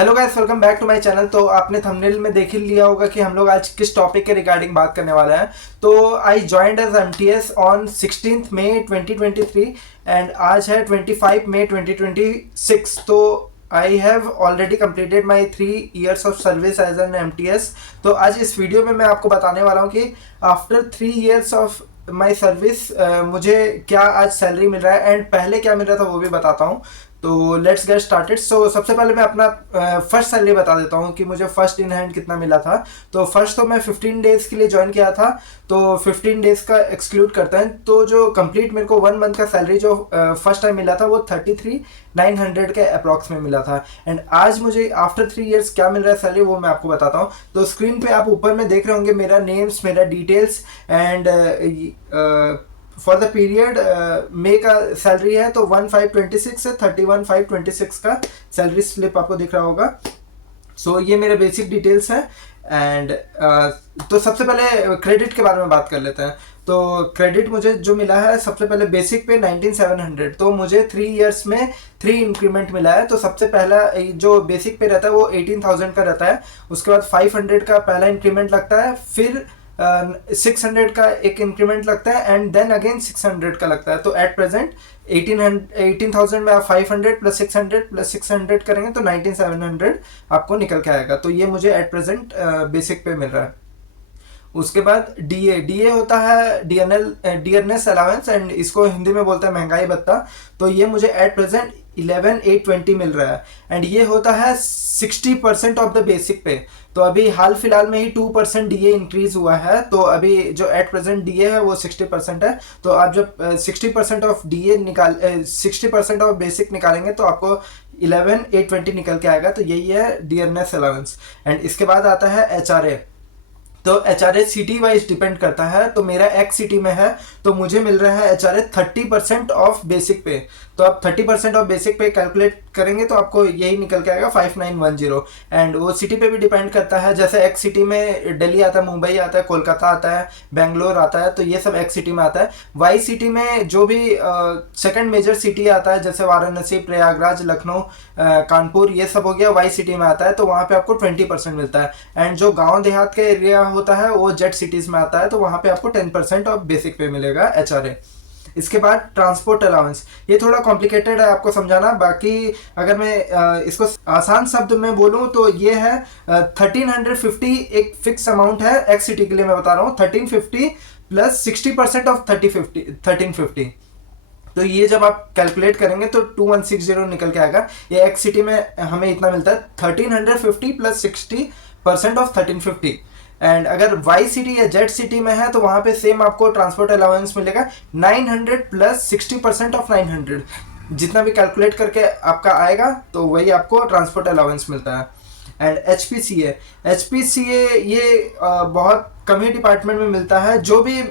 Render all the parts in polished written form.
Hello guys, welcome back to my channel. तो आपने thumbnail में देख ही लिया होगा कि हम लोग आज किस टॉपिक के रिगार्डिंग बात करने वाले हैं। तो I joined as MTS on 16th May 2023 and आज है 25 मई 2026। तो I have already completed my 3 years of service as an MTS. तो आज इस वीडियो में मैं आपको बताने वाला हूँ कि after 3 years of my service मुझे क्या आज सैलरी मिल रहा है एंड पहले क्या मिल रहा था वो भी बताता हूँ। तो लेट्स गेट स्टार्टेड। सो सबसे पहले मैं अपना फर्स्ट सैलरी बता देता हूँ कि मुझे फर्स्ट इन हैंड कितना मिला था। तो फर्स्ट तो मैं 15 डेज़ के लिए ज्वाइन किया था, तो 15 डेज़ का एक्सक्लूड करते हैं तो जो कंप्लीट मेरे को 1 month का सैलरी जो फर्स्ट टाइम मिला था वो 33,900 के अप्रॉक्स में मिला था। एंड आज मुझे आफ्टर 3 years क्या मिल रहा है सैलरी वो मैं आपको बताता हूँ। तो स्क्रीन पे आप ऊपर में देख रहे होंगे मेरा नेम्स, मेरा details and for the period मई का सैलरी है तो 1526 से 31,526 का सैलरी स्लिप आपको दिख रहा होगा। सो ये मेरे बेसिक डिटेल्स हैं एंड तो सबसे पहले क्रेडिट के बारे में बात कर लेते हैं। तो क्रेडिट मुझे जो मिला है सबसे पहले बेसिक पे 19,700, तो मुझे 3 years में 3 इंक्रीमेंट मिला है। तो सबसे पहला जो बेसिक पे रहता है वो 18,000 का रहता है, उसके बाद 500 का पहला इंक्रीमेंट लगता है, फिर 600 का एक इंक्रीमेंट लगता है एंड देन अगेन 600 का लगता है। तो एट प्रेजेंट 18,000 में आप 500 प्लस 600 प्लस 600 करेंगे तो 19,700 आपको निकल के आएगा। तो ये मुझे एट प्रेजेंट बेसिक पे मिल रहा है। उसके बाद डीए होता है डियरनेस अलाउंस एंड इसको हिंदी में बोलते हैं महंगाई भत्ता। तो ये मुझे एट प्रेजेंट 11,820 मिल रहा है एंड ये होता है 60% ऑफ द बेसिक पे। तो अभी हाल फिलहाल में ही 2% डीए इंक्रीज हुआ है, तो अभी जो एट प्रेजेंट डीए है वो 60% है। तो आप जब 60% ऑफ डीए 60% ऑफ बेसिक निकालेंगे तो आपको 11,820 निकल के आएगा। तो यही है डियरनेस अलाउंस। एंड इसके बाद आता है एचआरए। तो H R A city wise depend करता है। तो मेरा एक्स सिटी में है तो मुझे मिल रहा है H R A 30% of basic पे। तो आप 30% ऑफ बेसिक पे कैलकुलेट करेंगे तो आपको यही निकल के आएगा 5,910। एंड वो सिटी पे भी डिपेंड करता है, जैसे एक्स सिटी में दिल्ली आता है, मुंबई आता है, कोलकाता आता है, बेंगलोर आता है, तो ये सब एक्स सिटी में आता है। वाई सिटी में जो भी सेकंड मेजर सिटी आता है जैसे वाराणसी, प्रयागराज, लखनऊ, कानपुर, ये सब हो गया वाई सिटी में आता है, तो वहाँ पे आपको 20% मिलता है। एंड जो गाँव देहात के एरिया होता है वो जेट सिटीज में आता है, तो वहाँ पे आपको 10% ऑफ बेसिक पे मिलेगा एच आर ए। इसके बाद ट्रांसपोर्ट अलाउंस, ये थोड़ा कॉम्प्लिकेटेड है आपको समझाना। बाकी अगर मैं इसको आसान शब्द में बोलूँ तो ये है 1350 एक फिक्स अमाउंट है एक्स सिटी के लिए, मैं बता रहा हूँ 1350 प्लस 60% ऑफ 1350। तो ये जब आप कैलकुलेट करेंगे तो 2160 निकल के आएगा। ये एक्स सिटी में हमें इतना मिलता है 1350 प्लस 60% ऑफ 1350। एंड अगर वाई सिटी या जेड सिटी में है तो वहाँ पे सेम आपको ट्रांसपोर्ट अलाउंस मिलेगा 900 प्लस 60% ऑफ 900। जितना भी कैलकुलेट करके आपका आएगा तो वही आपको ट्रांसपोर्ट अलाउंस मिलता है। एंड एच पी सी ए ये बहुत कम ही डिपार्टमेंट में मिलता है। जो भी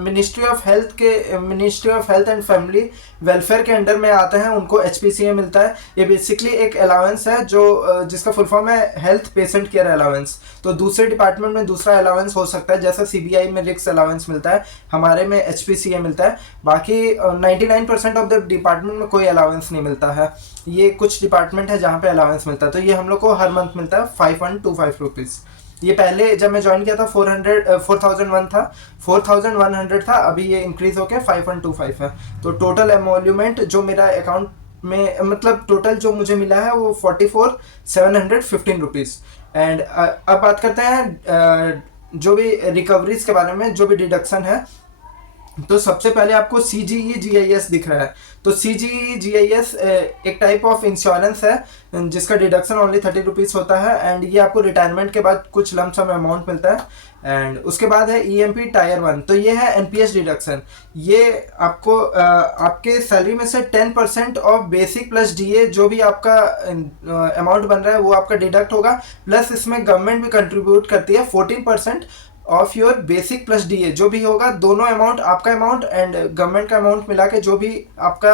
ministry of health and family welfare के अंडर में आते हैं उनको एच पी सी ए मिलता है। ये बेसिकली एक अलाउंस है जो जिसका फुल फॉर्म है हेल्थ पेशेंट केयर अलाउंस। तो दूसरे डिपार्टमेंट में दूसरा अलाउंस हो सकता है, जैसे सीबीआई में रिक्स अलाउंस मिलता है, हमारे में एच पी सी ए मिलता है। बाकी 99% ऑफ द डिपार्टमेंट में कोई अलाउंस नहीं मिलता है। ये कुछ डिपार्टमेंट है जहाँ पे अलाउंस मिलता है। तो ये हम लोग को हर मंथ मिलता है 5,125 रुपीज़। ये पहले जब मैं ज्वाइन किया था 4,001 था, 4,100 था, अभी ये इंक्रीज होकर 5,125 है। तो टोटल एमोल्यूमेंट जो मेरा अकाउंट में मतलब टोटल जो मुझे मिला है वो 44,715 रुपीज़। एंड अब बात करते हैं जो भी रिकवरीज के बारे में, जो भी डिडक्शन है। तो सबसे पहले आपको CGE-GIS दिख रहा है। तो CGE-GIS एक टाइप ऑफ इंश्योरेंस है जिसका डिडक्शन ओनली 30 रुपीज़ होता है एंड ये आपको रिटायरमेंट के बाद कुछ लम सम अमाउंट मिलता है। एंड उसके बाद है EMP टायर 1, तो ये है NPS डिडक्शन। ये आपको आपके सैलरी में से 10% ऑफ बेसिक प्लस DA जो भी आपका अमाउंट बन रहा है वो आपका डिडक्ट होगा। प्लस इसमें गवर्नमेंट भी कंट्रीब्यूट करती है 14% of your basic plus DA. जो भी होगा दोनों अमाउंट, आपका अमाउंट एंड गवर्नमेंट का अमाउंट मिला के जो भी आपका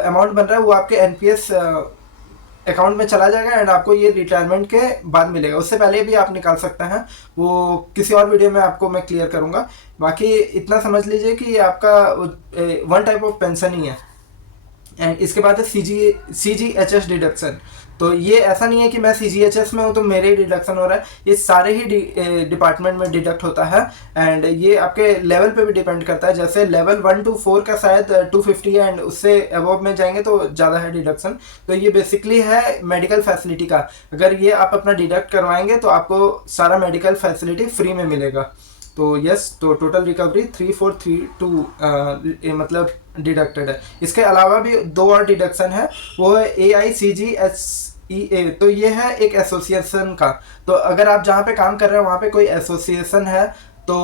अमाउंट बन रहा है वो आपके एनपीएस अकाउंट में चला जाएगा एंड आपको ये रिटायरमेंट के बाद मिलेगा। उससे पहले भी आप निकाल सकते हैं, वो किसी और वीडियो में आपको मैं क्लियर करूँगा। बाकी इतना समझ लीजिए कि ये आपका वन टाइप ऑफ पेंशन ही है। एंड इसके बाद है CGHS डिडक्शन। तो ये ऐसा नहीं है कि मैं CGHS में हूँ तो मेरे ही डिडक्शन हो रहा है, ये सारे ही डिपार्टमेंट में डिडक्ट होता है। एंड ये आपके लेवल पे भी डिपेंड करता है, जैसे लेवल 1 to 4 का शायद 250 है, एंड उससे अबव में जाएंगे तो ज़्यादा है डिडक्शन। तो ये बेसिकली है मेडिकल फैसिलिटी का, अगर ये आप अपना डिडक्ट करवाएंगे तो आपको सारा मेडिकल फैसिलिटी फ्री में मिलेगा। तो यस, तो टोटल रिकवरी 3432 मतलब डिडक्टेड है। इसके अलावा भी 2 और डिडक्शन है, वो है AICGSEA। तो ये है एक एसोसिएशन का, तो अगर आप जहाँ पे काम कर रहे हैं वहाँ पे कोई एसोसिएशन है तो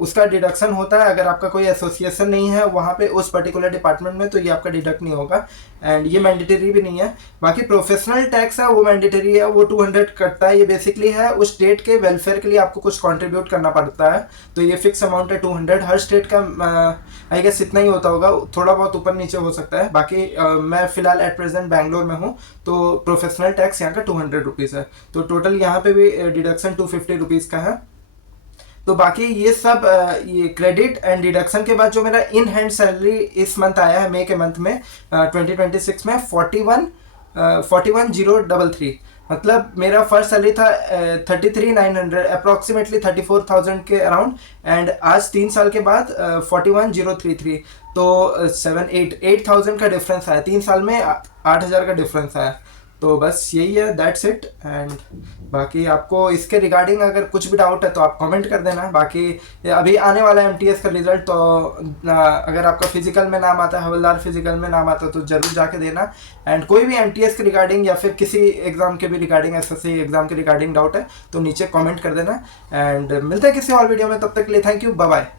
उसका डिडक्शन होता है। अगर आपका कोई एसोसिएशन नहीं है वहाँ पे उस पर्टिकुलर डिपार्टमेंट में, तो ये आपका डिडक्ट नहीं होगा, एंड ये मैंडेटरी भी नहीं है। बाकी प्रोफेशनल टैक्स है वो मैंडेटरी है, वो 200 कटता है। ये बेसिकली है उस स्टेट के वेलफेयर के लिए आपको कुछ कंट्रीब्यूट करना पड़ता है, तो ये फिक्स अमाउंट है 200। हर स्टेट का आई गेस इतना ही होता होगा, थोड़ा बहुत ऊपर नीचे हो सकता है। बाकी मैं फिलहाल एट प्रेजेंट बैंगलोर में हूँ, तो प्रोफेशनल टैक्स यहाँ का 200 रुपीज़ है। तो टोटल यहाँ पे भी डिडक्शन 250 रुपीज़ का है। तो बाकी ये सब ये क्रेडिट एंड डिडक्शन के बाद जो मेरा इन हैंड सैलरी इस मंथ आया है, मई के मंथ में 2026 में 41,033, मतलब मेरा फर्स्ट सैलरी था 33,900, अप्रॉक्सीमेटली 34,000 के अराउंड। एंड आज 3 साल के बाद 41,033, तो 8,000 का डिफरेंस आया 3 साल में, 8,000 का डिफरेंस आया। तो बस यही है, दैट्स इट। एंड बाकी आपको इसके रिगार्डिंग अगर कुछ भी डाउट है तो आप कमेंट कर देना। बाकी अभी आने वाला है MTS का रिजल्ट, तो अगर आपका फिजिकल में नाम आता है, हवलदार फिजिकल में नाम आता है, तो जरूर जाके देना। एंड कोई भी MTS के रिगार्डिंग या फिर किसी एग्जाम के भी रिगार्डिंग, SSC एग्जाम के रिगार्डिंग डाउट है तो नीचे कॉमेंट कर देना। एंड मिलते हैं किसी और वीडियो में, तब तक के लिए थैंक यू, बाय बाय।